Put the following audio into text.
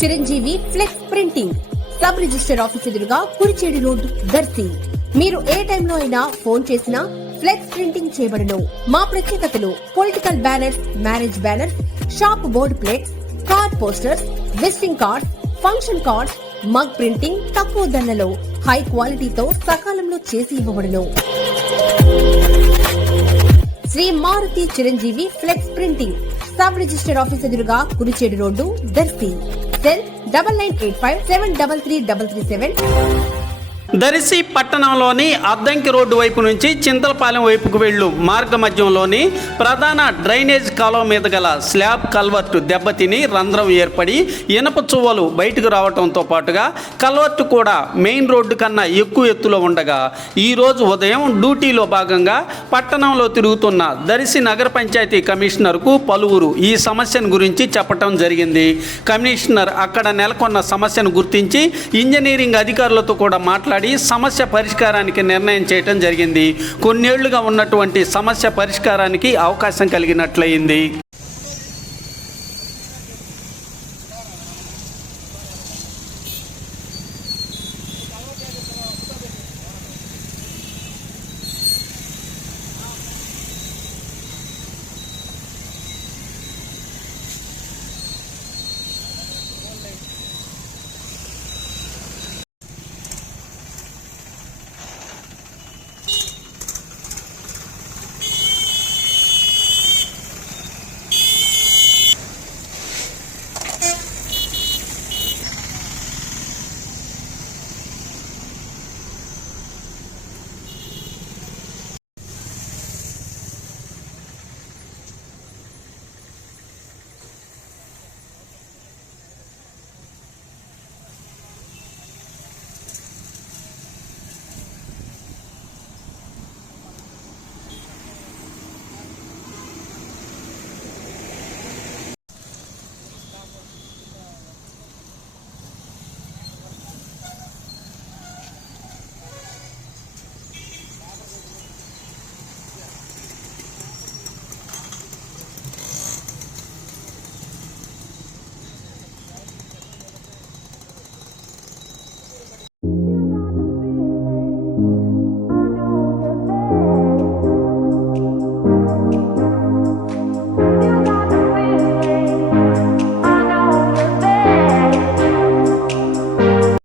Chiranjeevi flex printing sub register office ఎదురుగా Kurichedu road Darsi. మీరు ఏ టైంలో అయినా ఫోన్ చేసినా ఫ్లెక్స్ ప్రింటింగ్ చేయబడును. మా ప్రత్యేకతలు political banners, marriage banners, shop board plates, card posters, visiting cards, function cards, mug printing తక్కువ ధరలలో హై క్వాలిటీతో సకాలంలో చేసి ఇవ్వబడును. Sri Maruthi Chiranjeevi flex printing sub register office ఎదురుగా కురిచేడు రోడ్డు దర్శి. సెల్ 9985733337. దర్శి పట్టణంలోని అద్దంకి రోడ్డు వైపు నుంచి చింతలపాలెం వైపుకు వెళ్ళు మార్గ మధ్యంలోని ప్రధాన డ్రైనేజ్ కాలువ మీద గల స్లాబ్ కల్వర్టు దెబ్బతిని రంధ్రం ఏర్పడి ఇనప చువ్వలు బయటకు రావడంతో పాటుగా కల్వర్టు కూడా మెయిన్ రోడ్డు కన్నా ఎక్కువ ఎత్తులో ఉండగా ఈరోజు ఉదయం డ్యూటీలో భాగంగా పట్టణంలో తిరుగుతున్న దర్శి నగర పంచాయతీ కమిషనర్కు పలువురు ఈ సమస్యను గురించి చెప్పడం జరిగింది. కమిషనర్ అక్కడ నెలకొన్న సమస్యను గుర్తించి ఇంజనీరింగ్ అధికారులతో కూడా మాట్లాడి సమస్య పరిష్కారానికి నిర్ణయం చేయడం జరిగింది. కొన్నేళ్లుగా ఉన్నటువంటి సమస్య పరిష్కారానికి అవకాశం కలిగినట్లయింది.